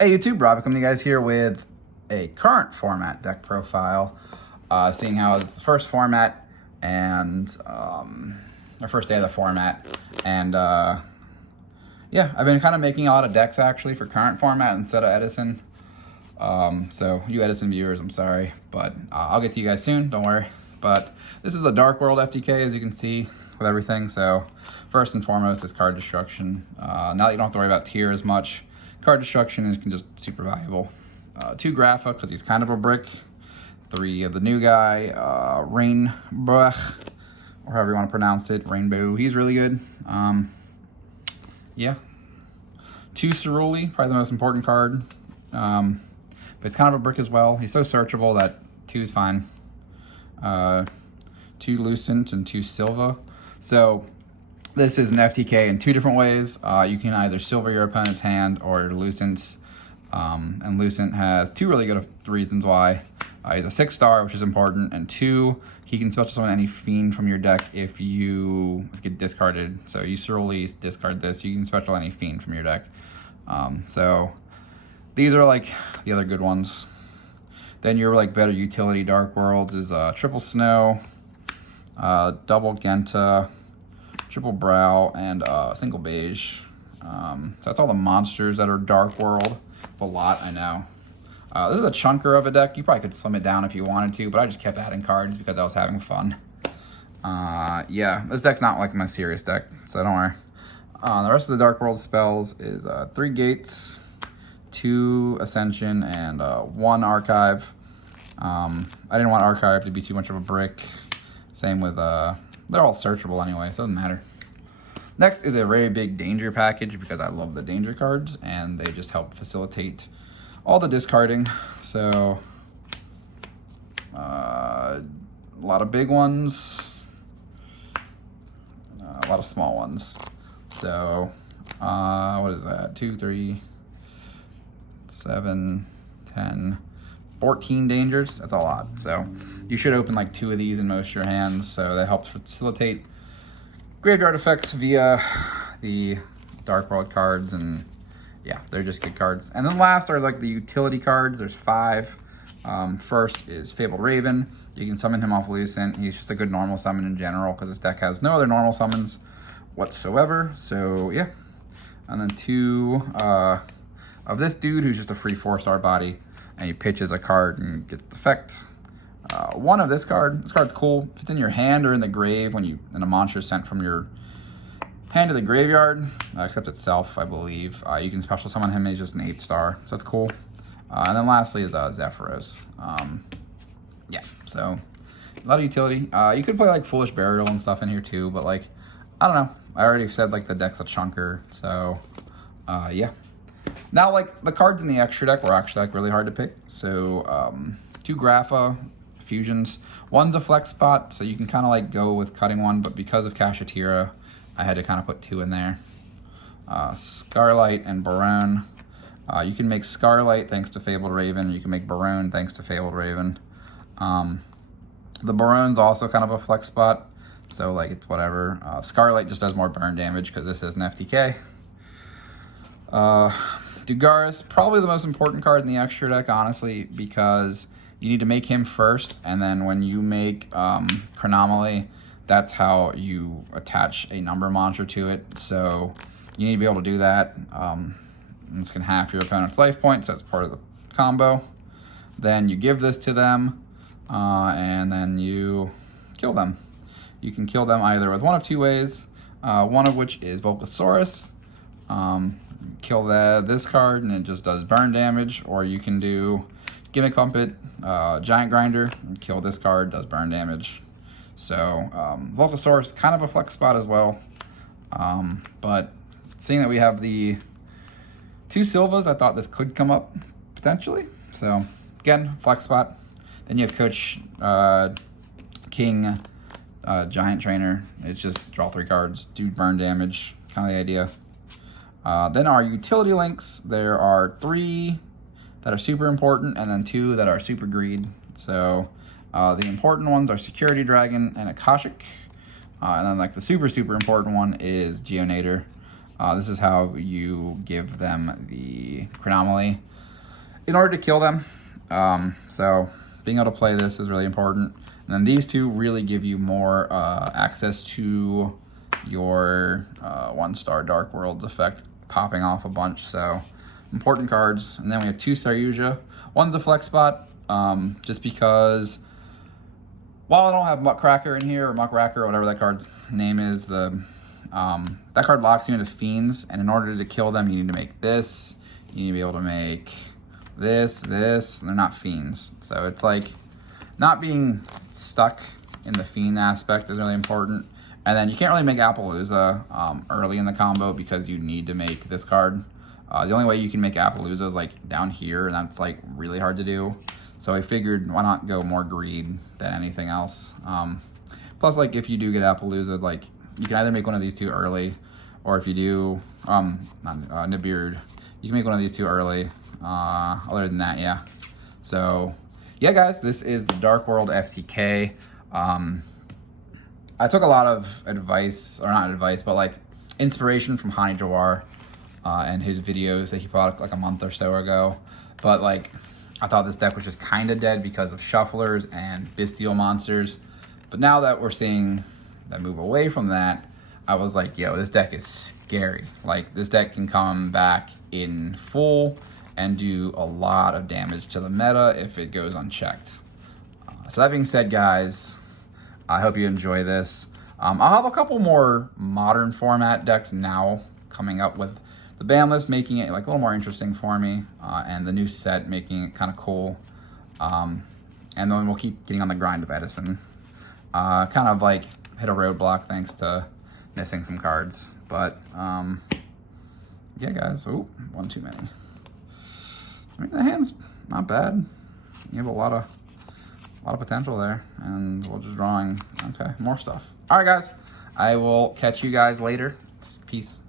Hey YouTube, Rob coming to you guys here with a current format deck profile, seeing how it's the first format and our first day of the format, and yeah, I've been kind of making a lot of decks actually for current format instead of Edison. So you Edison viewers, I'm sorry, but I'll get to you guys soon, don't worry. But this is a Dark World FTK, as you can see with everything. So first and foremost is card destruction. Now that you don't have to worry about tier as much, card destruction is just super valuable. 2 Grapha, because he's kind of a brick. 3 of the new guy, Rainbow, or however you want to pronounce it, Rainbow. He's really good. Yeah. 2 Cerulli, probably the most important card. But he's kind of a brick as well. He's so searchable that 2 is fine. 2 Lucent and 2 Silva. So this is an FTK in 2 different ways. You can either silver your opponent's hand or Lucent's. And Lucent has 2 really good reasons why. He's a 6-star, which is important, and 2, he can special summon any fiend from your deck if you get discarded. So you Cerulli discard this, you can special any fiend from your deck. So these are like the other good ones. Then your like better utility Dark Worlds is triple Snow, double Genta, triple Brow, and single Beige. So that's all the monsters that are Dark World. It's a lot, I know. This is a chunker of a deck. You probably could slim it down if you wanted to, but I just kept adding cards because I was having fun. Yeah, this deck's not like my serious deck, so don't worry. The rest of the Dark World spells is 3 Gates, 2 Ascension, and 1 Archive. I didn't want Archive to be too much of a brick. Same with, they're all searchable anyway, so it doesn't matter. Next is a very big danger package because I love the danger cards and they just help facilitate all the discarding. So a lot of big ones, a lot of small ones. So what is that? 2, 3, 7, 10, 14 dangers. That's a lot. So you should open like 2 of these in most of your hands. So that helps facilitate graveyard effects via the Dark World cards, and yeah, they're just good cards. And then last are like the utility cards. There's 5. First is Fabled Raven. You can summon him off Lucent. He's just a good normal summon in general because this deck has no other normal summons whatsoever. So yeah. And then 2 of this dude who's just a free 4-star body, and he pitches a card and gets the effect. 1 of this card. This card's cool. If it's in your hand or in the grave and a monster is sent from your hand to the graveyard, except itself, I believe, you can special summon him. He's just an 8-star, so that's cool. And then lastly is Zephyros. Yeah, so a lot of utility. You could play like Foolish Burial and stuff in here too, but like, I don't know. I already said like the deck's a chunker, so yeah. Now like the cards in the extra deck were actually like really hard to pick. So 2 Grapha fusions. 1's a flex spot, so you can kind of like go with cutting 1, but because of Kashatira, I had to kind of put 2 in there. Scarlight and Barone. You can make Scarlight thanks to Fabled Raven. You can make Barone thanks to Fabled Raven. The Barone's also kind of a flex spot, so like it's whatever. Scarlight just does more burn damage because this is an FTK. Dugaris, probably the most important card in the extra deck, honestly, because you need to make him first, and then when you make Chronomaly, that's how you attach a number monster to it. So you need to be able to do that. This can half your opponent's life points. That's part of the combo. Then you give this to them, and then you kill them. You can kill them either with 1 of 2 ways, one of which is Volcasaurus. Kill this card and it just does burn damage, or you can do Gimmick Pumpet, Giant Grinder, and kill this card, does burn damage. So Volcasaurus, kind of a flex spot as well. But seeing that we have the 2 Silvas, I thought this could come up potentially. So again, flex spot. Then you have Coach King, Giant Trainer. It's just draw 3 cards, do burn damage, kind of the idea. Then our utility links, there are 3 that are super important, and then 2 that are super greed. So the important ones are Security Dragon and Akashic. And then like the super important one is Geonator. This is how you give them the the Chronomaly in order to kill them. So being able to play this is really important. And then these two really give you more access to your 1-star Dark Worlds effect popping off a bunch. So important cards. And then we have 2 Saryuja. One's a flex spot, just because while I don't have Muckracker in here, or Muckracker, or whatever that card's name is, that card locks you into fiends, and in order to kill them, you need to make this. You need to be able to make this, and they're not fiends. So it's like not being stuck in the fiend aspect is really important. And then you can't really make Appaloosa early in the combo because you need to make this card. The only way you can make Appaloosa is like down here, and that's like really hard to do. So I figured why not go more greed than anything else. Plus, like if you do get Appaloosa, like you can either make one of these two early, or if you do Nibiru, you can make one of these two early. Other than that, yeah. So yeah, guys, this is the Dark World FTK. I took a lot of advice, or not advice, but like inspiration from Hani and his videos that he put out like a month or so ago. But like, I thought this deck was just kind of dead because of shufflers and bestial monsters. But now that we're seeing that move away from that, I was like, yo, this deck is scary. Like, this deck can come back in full and do a lot of damage to the meta if it goes unchecked. So that being said, guys, I hope you enjoy this. I'll have a couple more modern format decks now coming up, with the ban list making it like a little more interesting for me, and the new set making it kind of cool. And then we'll keep getting on the grind of Edison. Kind of like hit a roadblock thanks to missing some cards. But yeah, guys. Oh, one too many. I mean, the hand's not bad. You have a lot of potential there, and we're just drawing. Okay, more stuff. All right, guys. I will catch you guys later. Peace.